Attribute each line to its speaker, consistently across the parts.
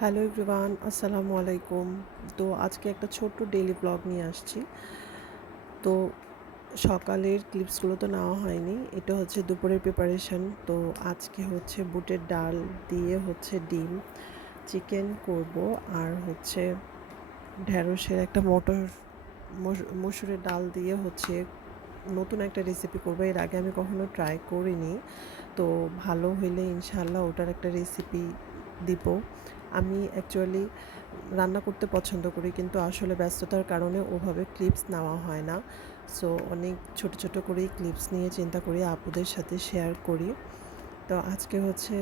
Speaker 1: Hello everyone, আসসালামু আলাইকুম। তো আজকে একটা ছোট্ট ডেইলি ব্লগ নিয়ে আসছি। তো সকালের ক্লিপসগুলো তো নেওয়া হয়নি, এটা হচ্ছে দুপুরের প্রিপারেশন তো আজকে হচ্ছে বুটের ডাল দিয়ে হচ্ছে ডিম চিকেন করব আর হচ্ছে ঢ্যাঁড়সের একটা মটর মসুরের ডাল দিয়ে হচ্ছে নতুন একটা রেসিপি করব। এর আগে আমি কখনো ট্রাই করিনি। তো ভালো হইলে ইনশাল্লাহ ওটার একটা রেসিপি দিব। আমি অ্যাকচুয়ালি রান্না করতে পছন্দ করি, কিন্তু আসলে ব্যস্ততার কারণে ওভাবে ক্লিপস নেওয়া হয় না। সো অনেক ছোট ছোট করেই ক্লিপস নিয়ে চিন্তা করি, আপুদের সাথে শেয়ার করি। তো আজকে হচ্ছে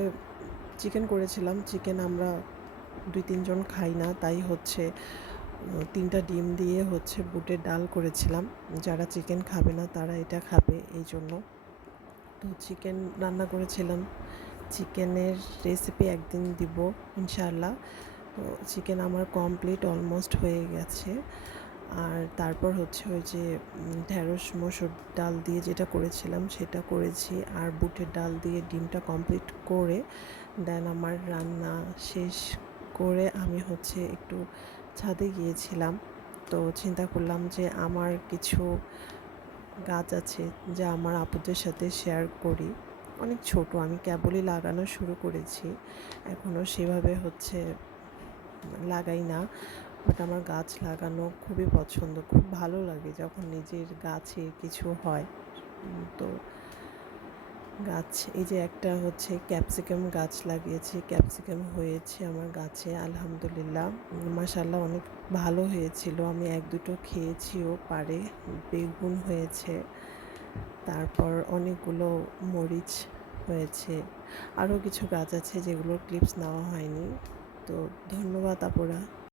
Speaker 1: চিকেন করেছিলাম। চিকেন আমরা দুই তিনজন খাই না, তাই হচ্ছে তিনটা ডিম দিয়ে হচ্ছে বুটের ডাল করেছিলাম। যারা চিকেন খাবে না, তারা এটা খাবে এই জন্য তো চিকেন রান্না করেছিলাম। চিকেনের রেসিপি একদিন দিব ইনশাল্লাহ তো চিকেন আমার কমপ্লিট অলমোস্ট হয়ে গেছে। আর তারপর হচ্ছে ওই যে ঢ্যাঁড়স মসুর ডাল দিয়ে যেটা করেছিলাম সেটা করেছি। আর বুটের ডাল দিয়ে ডিমটা কমপ্লিট করে দেন আমার রান্না শেষ করে আমি হচ্ছে একটু ছাদে গিয়েছিলাম। তো চিন্তা করলাম যে আমার কিছু গাছ আছে যা আমার আপুদের সাথে শেয়ার করি। অনেক ছোট, আমি কেবলই লাগানো শুরু করেছি। এখনও সেভাবে হচ্ছে লাগাই না বাট আমার গাছ লাগানো খুবই পছন্দ, খুব ভালো লাগে যখন নিজের গাছে কিছু হয়। তো গাছ, এই যে একটা হচ্ছে ক্যাপসিকাম গাছ লাগিয়েছি, ক্যাপসিকাম হয়েছে আমার গাছে, আলহামদুলিল্লাহ। মাসাল্লাহ অনেক ভালো হয়েছিল, আমি এক দুটো খেয়েছিও পারে বেগুন হয়েছে। তারপর অনেকগুলো মরিচ হয়েছে। আরও কিছু গাছ আছে যেগুলোর ক্লিপস নেওয়া হয়নি। তো ধন্যবাদ আপুরা।